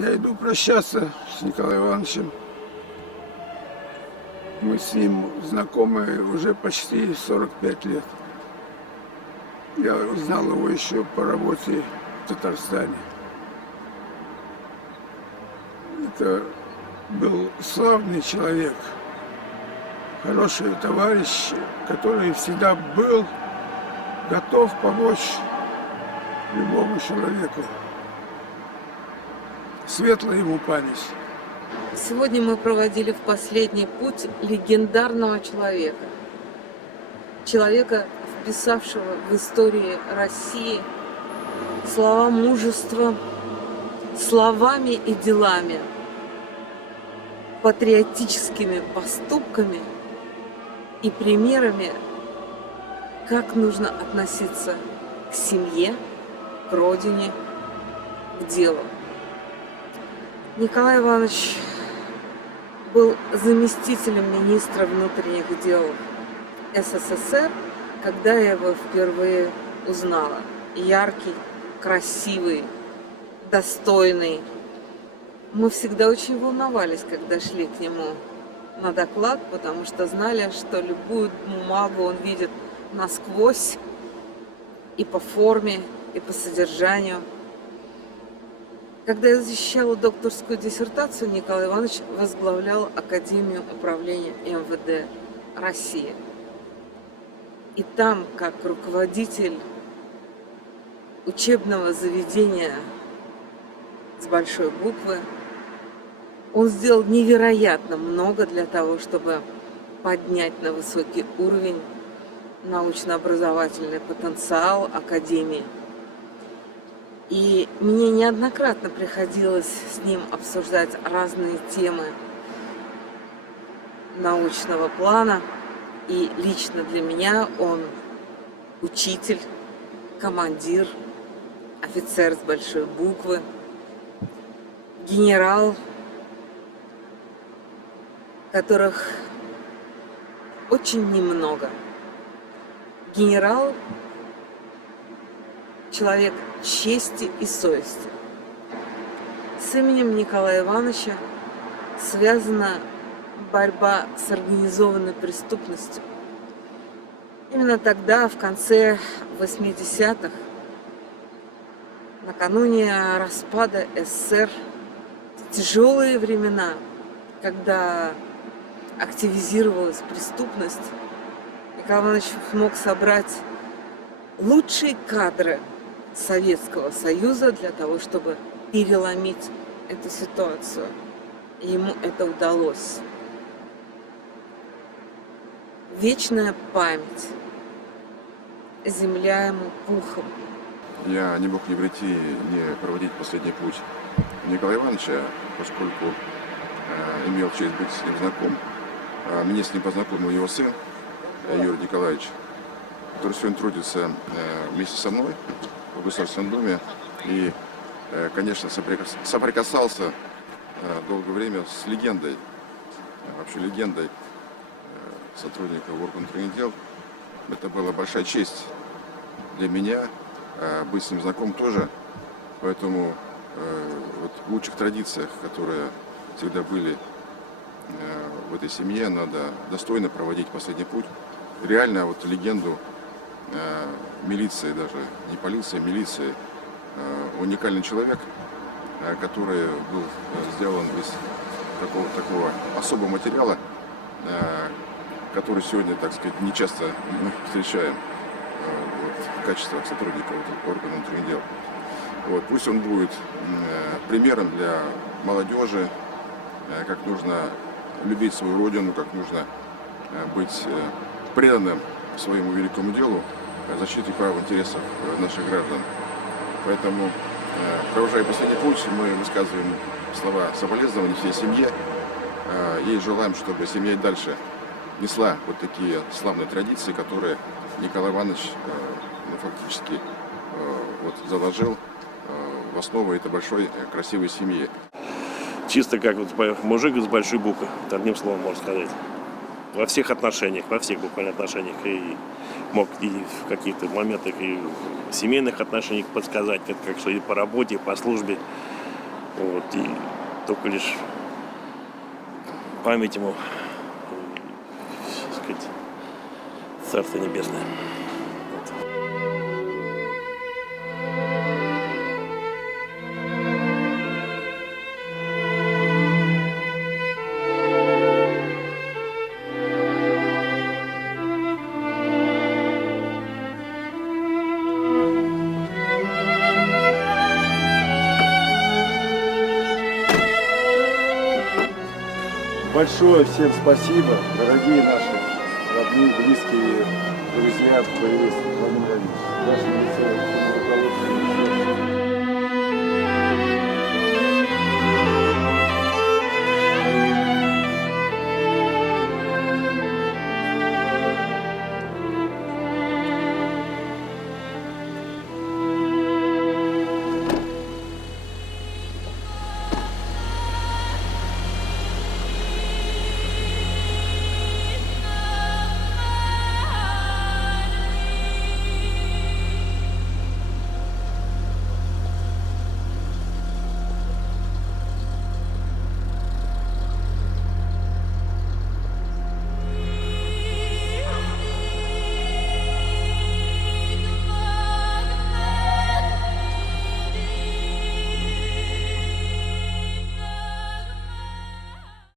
Я иду прощаться с Николаем Ивановичем. Мы с ним знакомы уже почти 45 лет. Я узнал его еще по работе в Татарстане. Это был славный человек, хороший товарищ, который всегда был готов помочь любому человеку. Светлая ему память. Сегодня мы проводили в последний путь легендарного человека. Человека, вписавшего в истории России слова мужества словами и делами, патриотическими поступками и примерами, как нужно относиться к семье, к родине, к делу. Николай Иванович был заместителем министра внутренних дел СССР, когда я его впервые узнала. Яркий, красивый, достойный. Мы всегда очень волновались, когда шли к нему на доклад, потому что знали, что любую бумагу он видит насквозь и по форме, и по содержанию. Когда я защищала докторскую диссертацию, Николай Иванович возглавлял Академию управления МВД России. И там, как руководитель учебного заведения с большой буквы, он сделал невероятно много для того, чтобы поднять на высокий уровень научно-образовательный потенциал Академии. И мне неоднократно приходилось с ним обсуждать разные темы научного плана. И лично для меня он учитель, командир, офицер с большой буквы, генерал, которых очень немного. Генерал – человек чести и совести. С именем Николая Ивановича связана борьба с организованной преступностью. Именно тогда, в конце 80-х, накануне распада СССР, тяжелые времена, когда активизировалась преступность, Николай Иванович смог собрать лучшие кадры Советского Союза для того, чтобы переломить эту ситуацию. И ему это удалось. Вечная память. Земля ему пухом. Я не мог не прийти, не проводить последний путь Николая Ивановича, поскольку имел честь быть с ним знаком. Меня с ним познакомил его сын Юрий Николаевич, который сегодня трудится вместе со мной в Государственном Думе. И, конечно, соприкасался долгое время с легендой, вообще легендой сотрудников органов внутренних дел. Это была большая честь для меня быть с ним знаком тоже. Поэтому вот в лучших традициях, которые всегда были в этой семье, надо достойно проводить последний путь. Реально вот легенду милиции, даже не полиции, а милиции, уникальный человек, который был сделан из такого особого материала, который сегодня, так сказать, не часто мы встречаем в качестве сотрудника органов внутренних дел. Вот, пусть он будет примером для молодежи, как нужно любить свою родину, как нужно быть преданным своему великому делу, защите прав и интересов наших граждан. Поэтому, провожая последний путь, мы высказываем слова соболезнования всей семье и желаем, чтобы семья и дальше несла вот такие славные традиции, которые Николай Иванович фактически вот заложил в основу этой большой красивой семьи. Чисто как вот мужик из большой буквы, одним словом можно сказать. Во всех отношениях, во всех буквально отношениях. И мог и в каких-то моментах и в семейных отношениях подсказать, как что и по работе, и по службе. Вот, и только лишь память ему, так сказать, Царство Небесное. Большое всем спасибо, дорогие наши родные, близкие, друзья, Борис Владимирович, ваши инициативы.